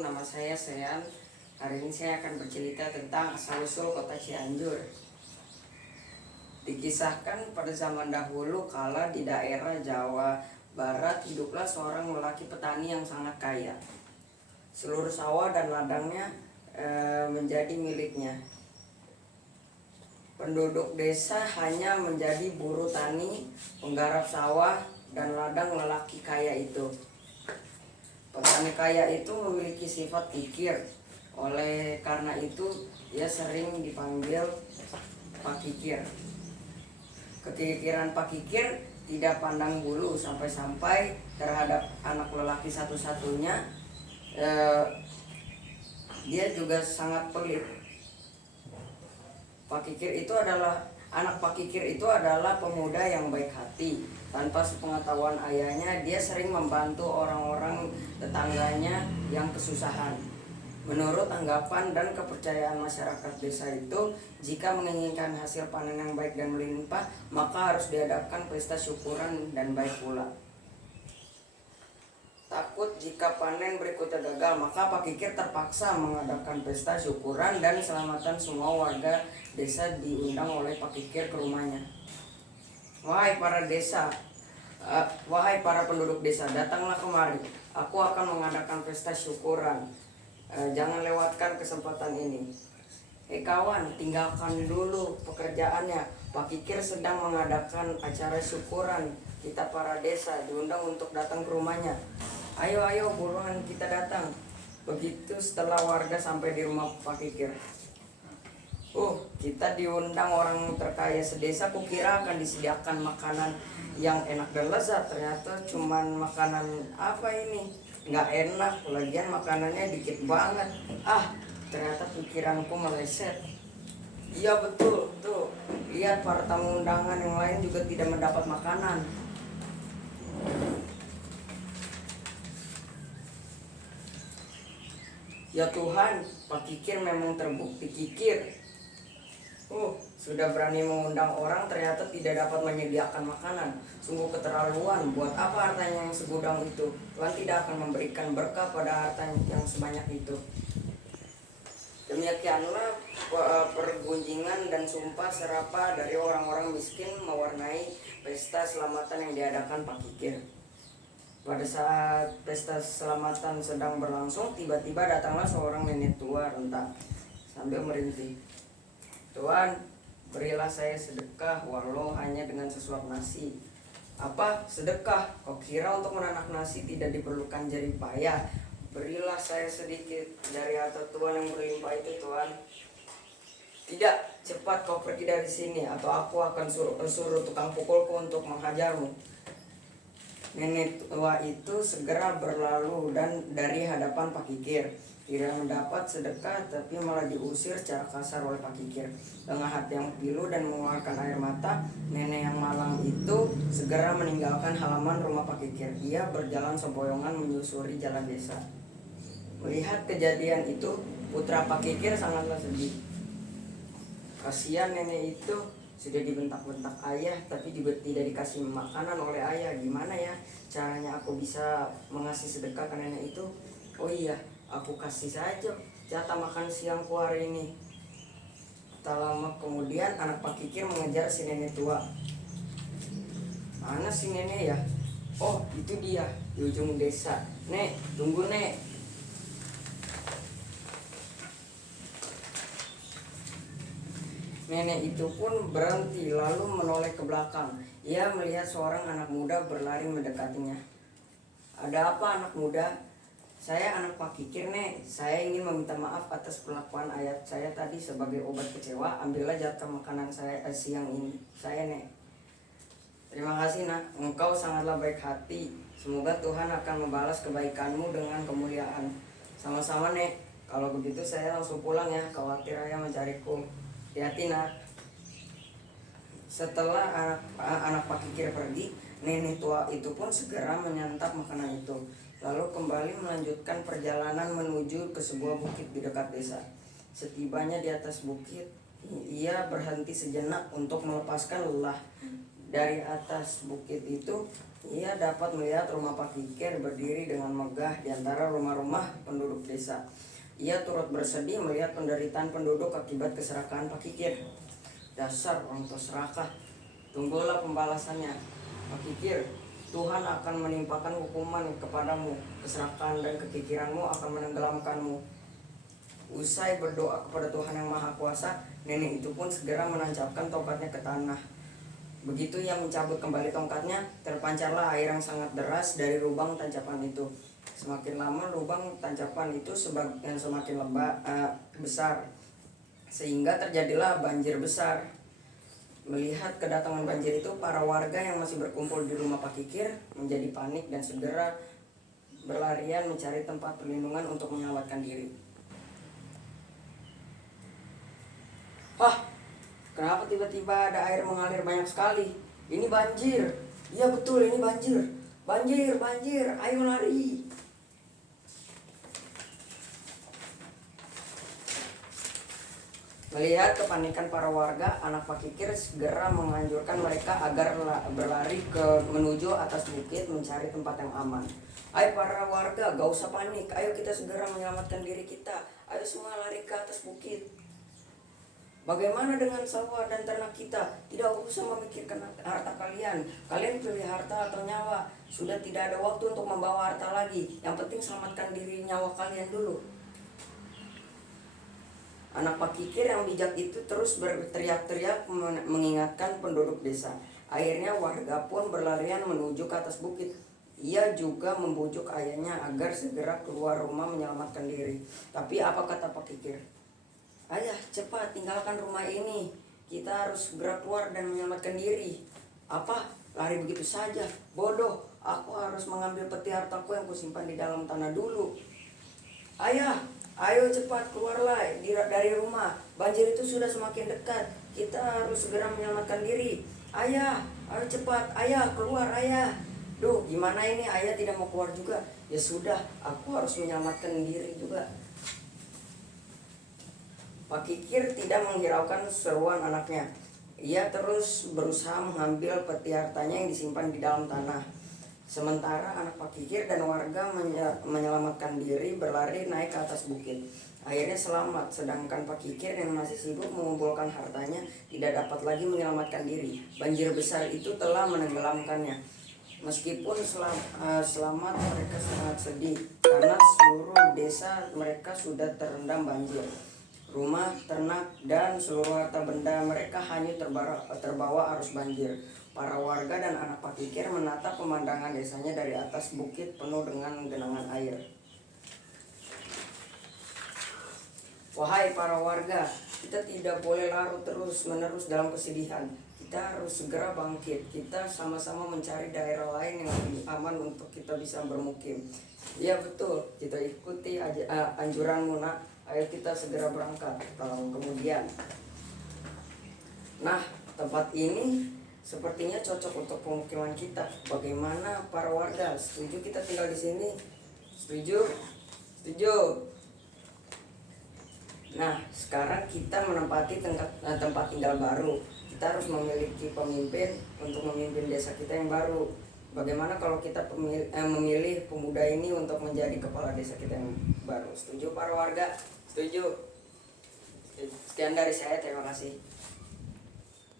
nama saya Sean. Hari ini saya akan bercerita tentang asal-usul kota Cianjur. Dikisahkan pada zaman dahulu kala di daerah Jawa Barat hiduplah seorang lelaki petani yang sangat kaya. Seluruh sawah dan ladangnya menjadi miliknya. Penduduk desa hanya menjadi buruh tani, penggarap sawah, dan ladang lelaki kaya itu. Petani kaya itu memiliki sifat kikir. Oleh karena itu, ia sering dipanggil Pak Kikir. Kekikiran Pak Kikir tidak pandang bulu sampai-sampai terhadap anak lelaki satu-satunya. Dia juga sangat pelit. Anak Pak Kikir itu adalah pemuda yang baik hati. Tanpa sepengetahuan ayahnya, dia sering membantu orang-orang tetangganya yang kesusahan. Menurut anggapan dan kepercayaan masyarakat desa itu, jika menginginkan hasil panen yang baik dan melimpah, maka harus diadakan pesta syukuran dan baik pula. Takut jika panen berikutnya gagal, maka Pak Kikir terpaksa mengadakan pesta syukuran dan keselamatan semua warga desa diundang oleh Pak Kikir ke rumahnya. Wahai para penduduk desa, datanglah kemari. Aku akan mengadakan pesta syukuran. Jangan lewatkan kesempatan ini. Kawan, tinggalkan dulu pekerjaannya. Pak Kikir sedang mengadakan acara syukuran. Kita para desa diundang untuk datang ke rumahnya. Ayo, buruan kita datang. Begitu setelah warga sampai di rumah Pak Kikir. Kita diundang orang terkaya sedesa, kukira akan disediakan makanan yang enak dan lezat. Ternyata cuman makanan apa ini? Nggak enak, lagian makanannya dikit banget. Ternyata pikiranku meleset. Iya betul, tuh. Lihat para tamu undangan yang lain juga tidak mendapat makanan. Ya Tuhan, Pak Kikir memang terbukti kikir. Sudah berani mengundang orang ternyata tidak dapat menyediakan makanan. Sungguh keterlaluan. Buat apa hartanya yang segudang itu? Tuhan tidak akan memberikan berkah pada harta yang sebanyak itu. Demikianlah pergunjingan dan sumpah serapah dari orang-orang miskin mewarnai pesta selamatan yang diadakan Pak Kikir. Pada saat pesta selamatan sedang berlangsung, tiba-tiba datanglah seorang nenek tua renta sambil merintih. Tuan, berilah saya sedekah walau hanya dengan sesuap nasi. Apa? Sedekah? Kau kira untuk menanak nasi tidak diperlukan jerih payah? Berilah saya sedikit dari harta Tuhan yang berlimpah itu, Tuan. Tidak, cepat kau pergi dari sini atau aku akan suruh tukang pukulku untuk menghajarmu. Nenek tua itu segera berlalu dan dari hadapan Pak Kikir. Tidak mendapat sedekah tapi malah diusir secara kasar oleh Pak Kikir. Dengan hati yang pilu dan mengeluarkan air mata, nenek yang malang itu segera meninggalkan halaman rumah Pak Kikir. Ia berjalan sempoyongan menyusuri jalan desa. Melihat kejadian itu, putra Pak Kikir sangatlah sedih. Kasihan nenek itu, sudah dibentak-bentak ayah tapi tidak dikasih makanan oleh ayah. Gimana ya caranya aku bisa mengasih sedekah ke nenek itu? Oh iya, aku kasih saja jatah makan siangku hari ini. Tak lama kemudian anak Pak Kikir mengejar si nenek tua. Mana si nenek ya? Oh, itu dia di ujung desa. Nek, tunggu nek. Nenek itu pun berhenti lalu menoleh ke belakang. Ia melihat seorang anak muda berlari mendekatinya. Ada apa anak muda? Saya anak Pak Kikir, Nek. Saya ingin meminta maaf atas perlakuan ayah saya tadi. Sebagai obat kecewa, ambillah jatah makanan saya siang ini. Saya, Nek. Terima kasih, Nak. Engkau sangatlah baik hati. Semoga Tuhan akan membalas kebaikanmu dengan kemuliaan. Sama-sama, Nek. Kalau begitu saya langsung pulang ya. Khawatir ayah mencariku. Hati-hati, Nak. Setelah anak Pak Kikir pergi, nenek tua itu pun segera menyantap makanan itu. Lalu kembali melanjutkan perjalanan menuju ke sebuah bukit di dekat desa. Setibanya di atas bukit, ia berhenti sejenak untuk melepaskan lelah. Dari atas bukit itu, ia dapat melihat rumah Pak Kikir berdiri dengan megah di antara rumah-rumah penduduk desa. Ia turut bersedih melihat penderitaan penduduk akibat keserakahan Pak Kikir. Dasar orang tua serakah, tunggulah pembalasannya. Pak Kikir, Tuhan akan menimpakan hukuman kepadamu. Keserakahan dan kekikiranmu akan menenggelamkanmu. Usai berdoa kepada Tuhan yang Maha Kuasa, nenek itu pun segera menancapkan tongkatnya ke tanah. Begitu ia mencabut kembali tongkatnya, terpancarlah air yang sangat deras dari lubang tancapan itu. Semakin lama lubang tancapan itu semakin besar, sehingga terjadilah banjir besar. Melihat kedatangan banjir itu, para warga yang masih berkumpul di rumah Pak Kikir menjadi panik dan segera berlarian mencari tempat perlindungan untuk menyelamatkan diri. Hah, kenapa tiba-tiba ada air mengalir banyak sekali? Ini banjir. Iya betul, ini banjir. Banjir, banjir, ayo lari. Melihat kepanikan para warga, anak Pak Kikir segera menganjurkan mereka agar berlari menuju atas bukit mencari tempat yang aman. Ayo para warga, gak usah panik. Ayo kita segera menyelamatkan diri kita. Ayo semua lari ke atas bukit. Bagaimana dengan sawah dan ternak kita? Tidak usah memikirkan harta kalian. Kalian pilih harta atau nyawa. Sudah tidak ada waktu untuk membawa harta lagi. Yang penting selamatkan diri nyawa kalian dulu. Anak Pak Kikir yang bijak itu terus berteriak-teriak mengingatkan penduduk desa. Akhirnya warga pun berlarian menuju ke atas bukit. Ia juga membujuk ayahnya agar segera keluar rumah menyelamatkan diri. Tapi apa kata Pak Kikir? Ayah, cepat tinggalkan rumah ini. Kita harus segera keluar dan menyelamatkan diri. Apa? Lari begitu saja? Bodoh, aku harus mengambil peti hartaku yang kusimpan di dalam tanah dulu. Ayah, ayo cepat keluarlah dari rumah. Banjir itu sudah semakin dekat. Kita harus segera menyelamatkan diri. Ayah, ayo cepat. Ayah, keluar ayah. Duh, gimana ini? Ayah tidak mau keluar juga. Ya sudah, aku harus menyelamatkan diri juga. Pak Kikir tidak menghiraukan seruan anaknya. Ia terus berusaha mengambil peti hartanya yang disimpan di dalam tanah. Sementara anak Pak Kikir dan warga menyelamatkan diri berlari naik ke atas bukit. Akhirnya selamat, sedangkan Pak Kikir yang masih sibuk mengumpulkan hartanya tidak dapat lagi menyelamatkan diri. Banjir besar itu telah menenggelamkannya. Meskipun selamat, mereka sangat sedih karena seluruh desa mereka sudah terendam banjir. Rumah, ternak, dan seluruh harta benda mereka hanyut terbawa arus banjir. Para warga dan anak Pak Kikir menatap pemandangan desanya dari atas bukit penuh dengan genangan air. Wahai para warga, kita tidak boleh larut terus-menerus dalam kesedihan. Kita harus segera bangkit. Kita sama-sama mencari daerah lain yang lebih aman untuk kita bisa bermukim. Iya betul, kita ikuti anjuranmu nak. Ayo kita segera berangkat tahun kemudian. Nah, tempat ini sepertinya cocok untuk pemukiman kita. Bagaimana para warga? Setuju kita tinggal di sini? Setuju? Setuju. Nah, sekarang kita menempati tempat tinggal baru. Kita harus memiliki pemimpin untuk memimpin desa kita yang baru. Bagaimana kalau kita memilih pemuda ini untuk menjadi kepala desa kita yang baru? Setuju para warga? Setuju. Sekian dari saya, terima kasih.